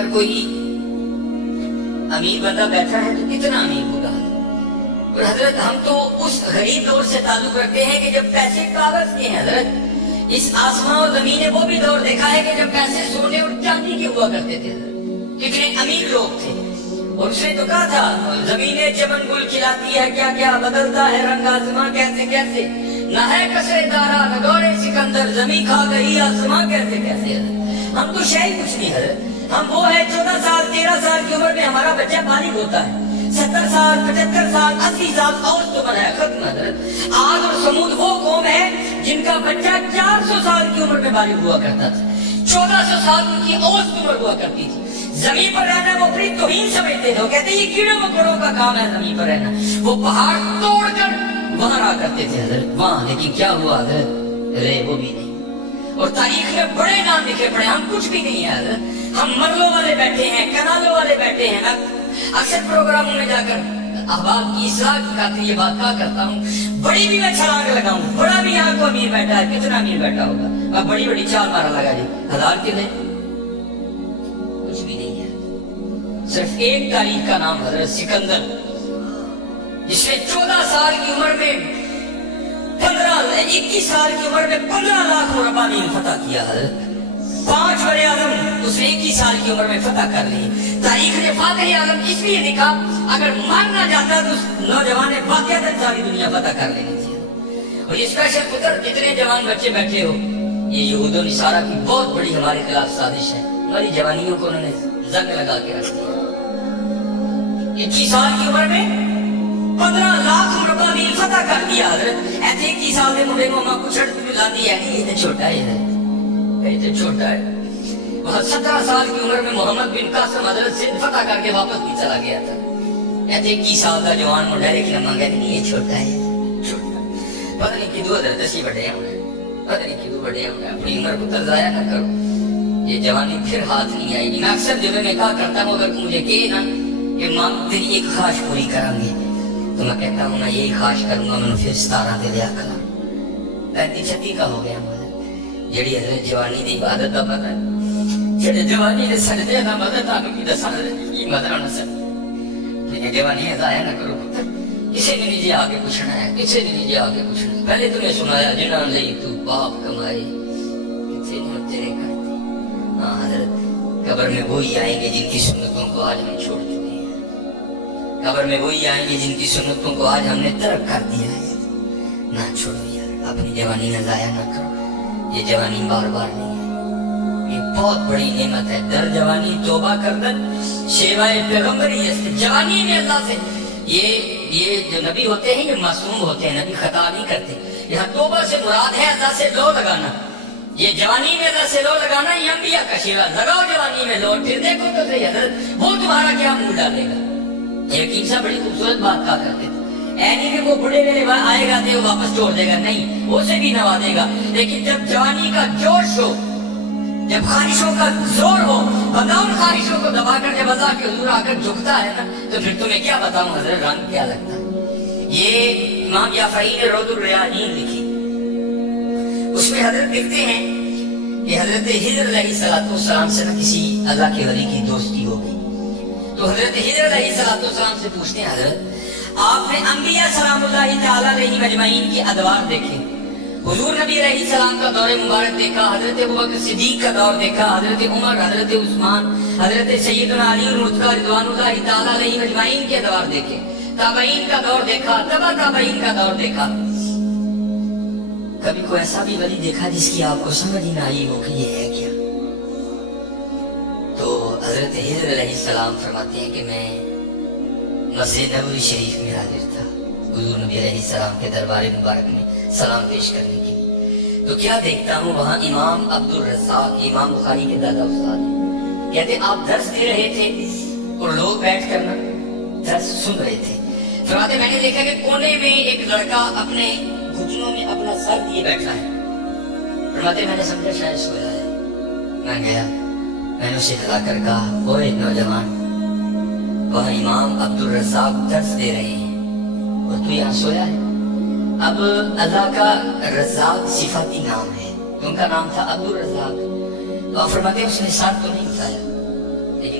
اگر کوئی امیر بندہ بیٹھا ہے تو کتنا امیر ہوگا؟ اور حضرت ہم تو اس غریب دور سے تعلق رکھتے ہیں کہ جب پیسے کاغذ کے ہیں حضرت، اس آسمان اور زمین نے وہ بھی دور دیکھا ہے کہ جب پیسے سونے اور چاندی کے ہوا کرتے تھے، کتنے امیر لوگ تھے. اور اس نے تو کہا تھا زمینیں چمن گل کھلاتی ہے، کیا کیا بدلتا ہے رنگ آسمان کیسے کیسے، نہ ہے کسرے دارا نہ دورے سکندر، زمین کھا گئی آسمان کیسے کیسے. ہم تو شے کچھ نہیں حضرت، ہم وہ ہے 14 سال 13 سال کی عمر میں ہمارا بچہ بالغ ہوتا ہے، 70 سال 75 سال 80 سال اور تو بنا ہے ختم حضرت. عاد اور سمود وہ قوم ہے جن کا بچہ 400 سال کی عمر میں بالغ ہوا کرتا تھا، 1400 سال ان کی اوسط عمر ہوا کرتی تھی. زمین پر رہنا وہ اپنی توہین سمجھتے تھے، وہ کہتے یہ کیڑوں مکوڑوں کا کام ہے زمین پر رہنا. وہ پہاڑ توڑ کر وہاں رہا کرتے تھے حضرت وہاں، لیکن کیا ہوا حضرت؟ رہے وہ بھی نہیں. اور تاریخ میں بڑے نام لکھے پڑے، ہم کچھ بھی نہیں ہے حضرت. ہم مرلوں والے بیٹھے ہیں، کنالوں والے بیٹھے ہیں. میں اکثر پروگراموں میں جا کر احباب کی اصلاح کی خاطر یہ بات کہا کرتا ہوں، بڑی بھی میں چھلانگ لگاؤں، بڑا بھی یہاں کو امیر بیٹھا ہے، کتنا امیر بیٹھا ہوگا؟ میں بڑی بڑی چال مارا لگا جی 1000 کے لیں، کچھ بھی نہیں ہے. صرف ایک تاریخ کا نام حضرت سکندر، جس نے 14 سال کی عمر میں 21 سال کی عمر میں 15 لاکھ مربع میل فتح کیا حضرت. 5 بڑے اعظم اس نے 21 سال کی عمر میں فتح کر لی. تاریخ نے فاتح اعظم اس لیے لکھا، اگر مان نہ جاتا تو اس نوجوان نے واقعتاً ساری دنیا فتح کر لینی تھی. اور یہ اسپیشل پتر جتنے جوان بچے بیٹھے ہو، یہ یہود و نصارہ کی بہت بڑی ہمارے خلاف سازش ہے. ہماری جوانیوں کو انہوں نے زنگ لگا کے رکھ دیا. 21 سال کی عمر میں 15 لاکھ مربع میل فتح کر دیا حضرت. ایسے 21 سال کے منڈے کو ماں کو چھڑ لاتی ہے نہیں، یہ تو چھوٹا ہے، یہ تو چھوٹا ہے. وہ 17 سال کی عمر میں محمد بن قاسم حضرت سے فتح کر کے واپس بھی چلا گیا تھا. ایسے 21 سال کا جوان منڈا لیکن مانگا نہیں، یہ چھوٹا ہے، چھوٹا. پتہ نہیں کدو حضرت اسی بڑے ہیں، پتہ نہیں کدو بڑے ہیں. اپنی عمر کو تو ضائع نہ کرو، یہ جوانی پھر ہاتھ نہیں آئے گی. میں اکثر جب میں کہا کرتا ہوں اگر مجھے کہے نا کہ ماں تیری ایک خواہش پوری کریں گے، تو میں کہتا ہوں میں یہی خواہش کروں گا میں پھر 17 دے لیا کھلا. 35-36 کا ہو گیا مجھے جڑی حضرت جوانی دی عبادت دا پتہ جڑے جوانی دے سجدے دا مدد آنو کی دسان کی مدد آنا سن. لیکن جوانی ضائع نہ کرو پتر، کسی نے نہیں جی آگے پوچھنا ہے، کسی نے نہیں جی آگے پوچھنا ہے. پہلے تمہیں سنایا جنہاں لئی تو باپ کمائے کسی نے تیرے کرتے. ہاں حضرت قبر میں وہی آئیں گے جن کی سنتوں کو آج ہم چھوڑ چکے ہیں. قبر میں وہی آئیں گے جن کی سنتوں کو آج ہم نے ترک کر دیا ہے. نہ چھوڑو یار، اپنی جوانی میں ضائع نہ کرو. یہ جوانی بار بار نہیں ہے، یہ بہت بڑی نعمت ہے. در جوانی توبہ کردن شیوائے پیغمبری ہے. جوانی میں اللہ سے یہ جو نبی ہوتے ہیں یہ معصوم ہوتے ہیں، نبی خطا نہیں کرتے. یہاں توبہ سے مراد ہے اللہ سے لو لگانا. یہ جوانی میں اللہ سے لو لگانا یہ انبیاء کا شیوا. لگاؤ جوانی میں لو، پھر دیکھو تو صحیح حضرت وہ تمہارا کیا منہ ڈالے گا. یقین سے بڑی خوبصورت بات کہا کرتے تھے، اے نہیں کہ وہ بڑھے میرے بعد آئے گا تو واپس چھوڑ دے گا، نہیں، اسے بھی نوازے گا. لیکن جب جوانی کا جوش ہو، جب خواہشوں کا زور ہو، بندہ ان خواہشوں کو دبا کر جب اللہ کے حضور آ کر جھکتا ہے نا، تو پھر تمہیں کیا بتاؤں حضرت رنگ کیا لگتا ہے. یہ امام یافعی نے روض الریاحین لکھی، اس میں حضرت لکھتے ہیں کہ حضرت ہجر علیہ السلام سے نہ کسی اللہ کے ولی کی دوستی ہو گئی. تو حضرت ہجر علیہ السلام سے پوچھتے ہیں حضرت آپ نے انبیاء سلام اللہ تعالی علیہ مجمعین کی ادوار دیکھے، حضور نبی علیہ السلام کا دور مبارک دیکھا، حضرت ابوبکر صدیق کا دور دیکھا، حضرت عمر، حضرت عثمان، حضرت سیدنا علی المرتضیٰ رضوان اللہ تعالی علیہ مجمعین کے ادوار دیکھے، تابعین کا دور دیکھا، تبع تابعین کا دور دیکھا. کبھی کوئی ایسا بھی ولی دیکھا جس کی آپ کو سمجھ ہی نہ آئی ہو کہ یہ ہے کیا؟ تو حضرت ہجر علیہ السلام فرماتے ہیں کہ میں مسجد نبوی شریف میں حاضر تھا حضور نبی علیہ السلام کے دربار مبارک میں سلام پیش کرنے کے لیے. تو کیا دیکھتا ہوں وہاں امام عبد الرزاق، امام بخاری کے دادا استاد ہیں، کہتے آپ درس دے رہے تھے اور لوگ بیٹھ کر درس سن رہے تھے. فرماتے میں نے دیکھا کہ کونے میں ایک لڑکا اپنے گھٹنوں میں اپنا سر دیے بیٹھا ہے. فرماتے میں نے سمجھا شاید سویا ہے. میں گیا، میں نے اسے ہلا کر کہا اوے نوجوان، وہاں امام عبد الرزاق درس دے رہے ہیں اور تو یہاں سویا ہے. اب اللہ کا رزاق صفاتی نام ہے، ان کا نام تھا عبد الرزاق. تو فرماتے اس نے سر تو نہیں اٹھایا، لیکن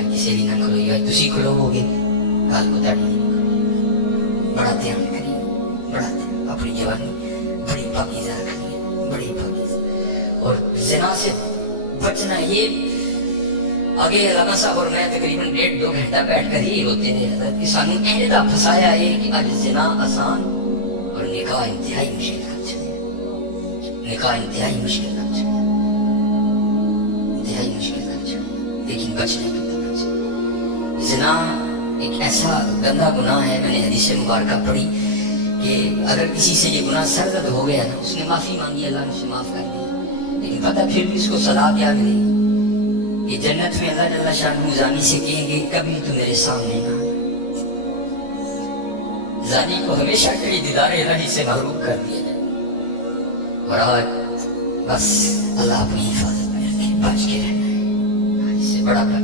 اگر کسی بھی نہ کھلوئی ہوئی تسی کھلو ہوگے کال کو داڑھی نہیں کھلو. بڑا دھیان کریے, بڑا دھیان, اپنی جوانی بڑی پاکیزہ رکھنی ہے, بڑی پاکیزہ. اور زنا سے بچنا یہ آگے علامہ صاحب اور میں تقریباً 1.5-2 گھنٹہ بیٹھ کر ہی ہوتے ہیں حضرت کہ سانو اہدا پھسایا ہے کہ آج زنا آسان اور نکاح انتہائی مشکل کر چھڑے, نکاح انتہائی مشکل کر چھڑے, انتہائی مشکل کر چھڑے, لیکن بچنے کی طرف زنا ایک ایسا گندا گناہ ہے. میں نے حدیث مبارکہ پڑھی کہ اگر کسی سے یہ گناہ سرزد ہو گیا نا, اس نے معافی مانگی, اللہ نے اسے معاف کر دیا, لیکن پتہ پھر بھی اس کو سزا کیا ملے کہ جنت میں اللہ جل شانہ زانی سے کہیں گے کبھی تو میرے سامنے نہ. زانی کو ہمیشہ کے لیے دیدار الہی سے محروم کر دیا جائے. اور آج بس اللہ اپنی حفاظت میں رکھے, بچ کے رہنا ہے. اس سے بڑا کر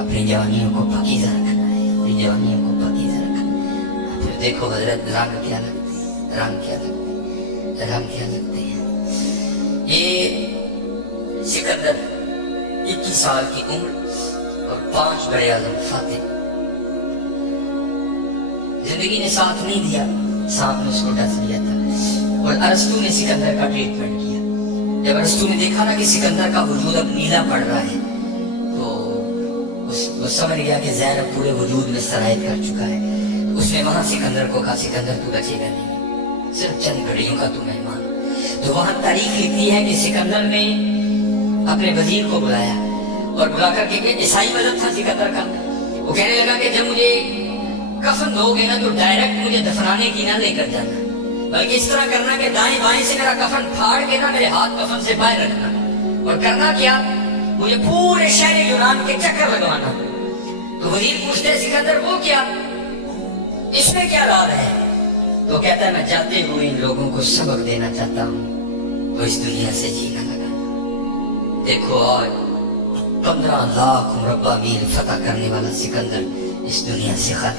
اپنی جوانیوں کو پاکیزہ رکھنا ہے, اپنی جوانیوں کو پاکیزہ رکھنا ہے. پھر دیکھو حضرت رنگ کیا لگتے ہیں, رنگ کیا لگتے ہیں, رنگ کیا لگتے ہیں. یہ سکندر 21 سال کی عمر اور 5 بڑے اعظم فاتح. زندگی نے ساتھ نہیں دیا, سانپ نے اس کو ڈس لیا تھا. اور ارسطو نے سکندر کا ٹریٹمنٹ کیا. جب ارسطو نے دیکھا نا کہ سکندر کا وجود اب نیلا پڑ رہا ہے تو وہ سمجھ گیا کہ زہر اب پورے وجود میں سرایت کر چکا ہے. اس نے وہاں سکندر کو کہا سکندر تو بچے گا نہیں, صرف چند گھڑیوں کا تو مہمان. تو وہاں تاریخ لکھتی ہے کہ سکندر نے اپنے وزیر کو بلایا اور بلا کر کے عیسائی مذہب تھا سکندر کا. وہ کہنے لگا کہ جب مجھے کفن دو گے نا تو ڈائریکٹ مجھے دفنانے کی نہ لے کر جانا, بلکہ اس طرح کرنا کہ دائیں بائیں سے میرا کفن پھاڑ کے نا میرے ہاتھ کفن سے باہر رکھنا. اور کرنا کیا, مجھے پورے شہر یونان کے چکر لگوانا. تو وزیر پوچھتے سکندر وہ کیا, اس میں کیا راز ہے؟ تو کہتا ہے میں جاتے ہوئے ان لوگوں کو سبق دینا چاہتا ہوں تو اس دنیا سے جینا لگا. دیکھو آج 15 لاکھ مربع میل فتح کرنے والا سکندر اس دنیا سے خالی